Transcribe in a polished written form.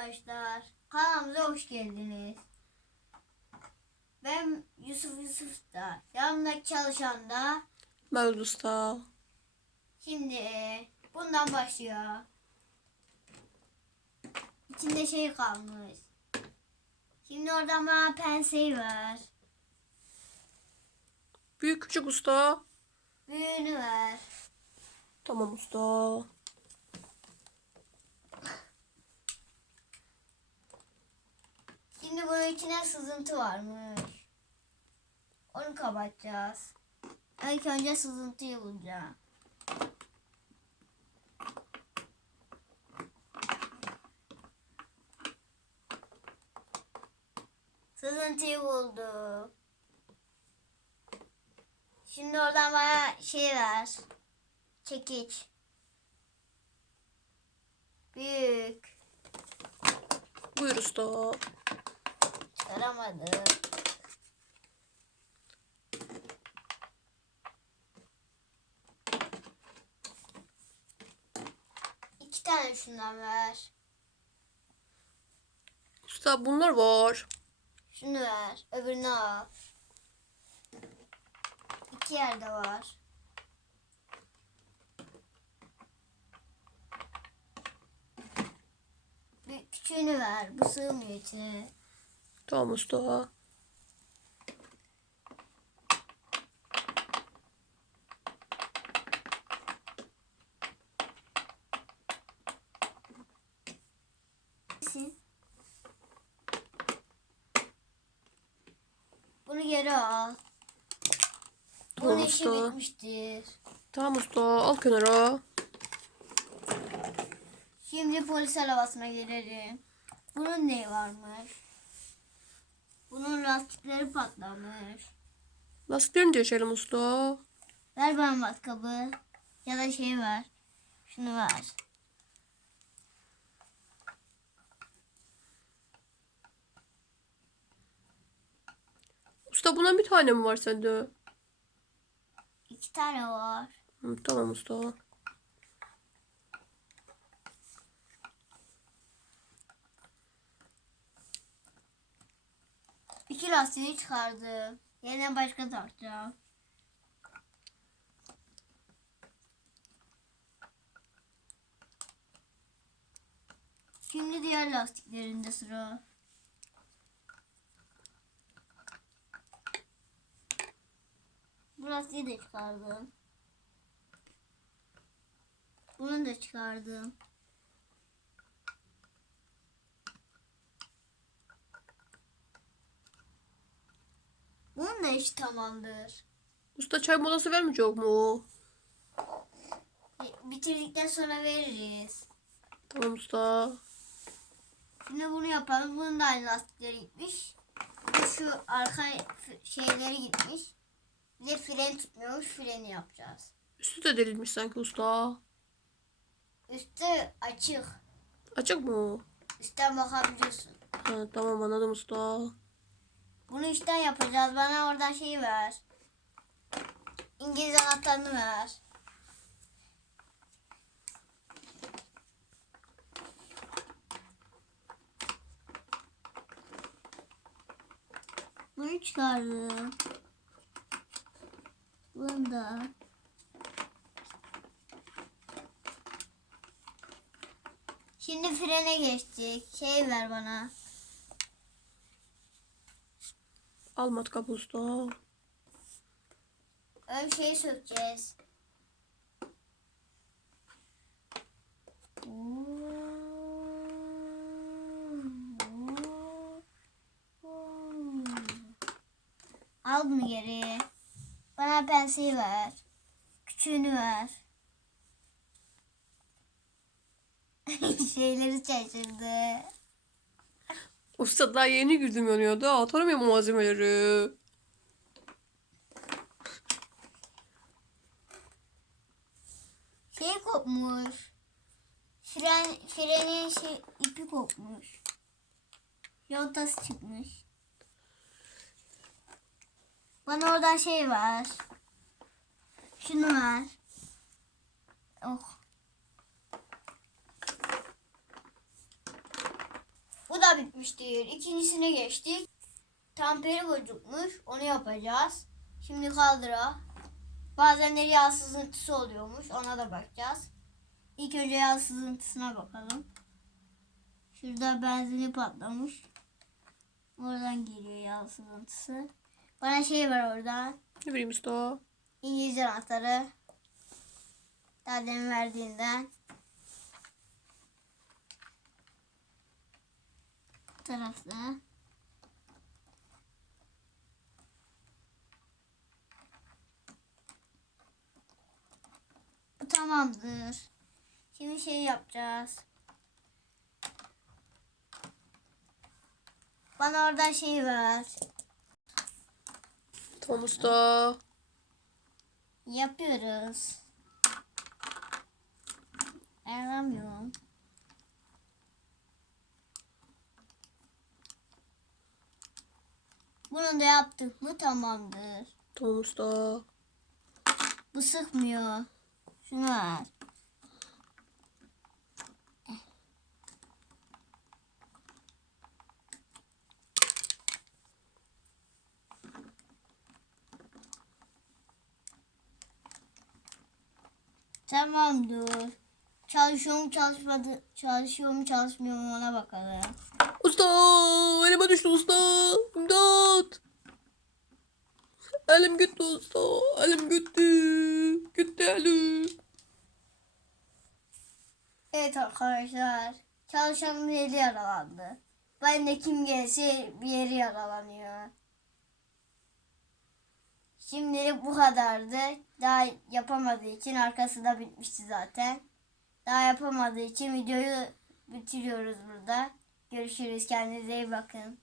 arkadaşlar. Kanalımıza hoş geldiniz. Ben Yusuf da. Yanımdaki çalışan da. Mevlüt Usta. Şimdi bundan başlıyor. İçinde şey kalmış. Şimdi oradan bana penseyi ver. Büyük küçük usta. Büyüğünü ver. Tamam usta. Şimdi bunun içine sızıntı varmış. Onu kapatacağız. İlk önce sızıntıyı bulacağım. Sızıntıyı buldum. Şimdi oradan bana şey ver. Çekiç. Büyük. Buyur usta. Çıkaramadım. İki tane şundan ver. Usta bunlar var. Şunu ver. Öbürünü al. İki yerde var. Bir küçüğünü ver. Bu sığmıyor içine. Tamam usta. Bunu geri al. Bunun Tamam işi usta. bitmiştir. Tamam usta. Al kenara. Şimdi polis arabasına gelelim. Bunun neyi varmış? Bunun lastikleri patlamış. Lastiklerini değişelim usta. Ver bana matkabı. Ya da şey ver. Şunu ver. Usta bundan bir tane mi var sende? İki tane var. Tamam usta. İki lastiği çıkardım. Yerine başka takacağım. Şimdi diğer lastiklerinde sıra. Bu lastiği de çıkardım. Bunu da çıkardım. Bunun da işi tamamdır. Usta çay molası vermeyecek mu? Bitirdikten sonra veririz. Tamam usta. Şimdi bunu yapalım. Bunun da aynı lastikleri gitmiş. Şu arka şeyleri gitmiş. Bir de fren tutmuyormuş. Freni yapacağız. Üstü de delinmiş sanki usta. Üstü açık. Açık mı? Üstten bakabiliyorsun. Ha, tamam anladım usta. Bunu üstten yapacağız. Bana oradan şeyi ver. İngiliz anahtarını ver. Bunu çıkardım. Bunu da. Şimdi frene geçtik. Şey ver bana. Al matkap usta. Ön şeyi sökeceğiz. Al bunu geri. Bana penseyi ver. Küçüğünü ver. Şeyleri şaşırdı. Usta daha yeni girdim yanıyordu. Atarım ya malzemeleri. Şey kopmuş. Frenin ipi kopmuş. Yontası çıkmış. Bana oradan şey ver. Şunu ver. Oh. daha bitmiştir. İkincisine geçtik. Tamperi bozukmuş. Onu yapacağız. Şimdi kaldıra. Bazenleri yağ sızıntısı oluyormuş. Ona da bakacağız. İlk önce yağ sızıntısına bakalım. Şurada benzini patlamış. Oradan geliyor yağ sızıntısı. Bana şey var orada. Ne bileyim usta. İngilizce anahtarı. Daha demin verdiğinden. Bu tarafta. Bu tamamdır. Şimdi şey yapacağız. Bana oradan şey ver. Tamam usta. Yapıyoruz. Ayarlamıyorum. Bunu da yaptık mı tamamdır. Tamam usta. Bu sıkmıyor. Şunu ver. Tamamdır. Çalışıyor mu çalışmadı, çalışıyor mu çalışmıyor mu ona bakalım. Usta elime düştü usta. İmdat. Elim gitti usta. Elim gitti. Gitti elim. Evet arkadaşlar. Çalışanın eli yaralandı. Ben de kim gelse bir yeri yaralanıyor. Şimdilik bu kadardı. Daha yapamadığı için arkası da bitmişti zaten. Daha yapamadığı için videoyu bitiriyoruz burada. Görüşürüz. Kendinize iyi bakın.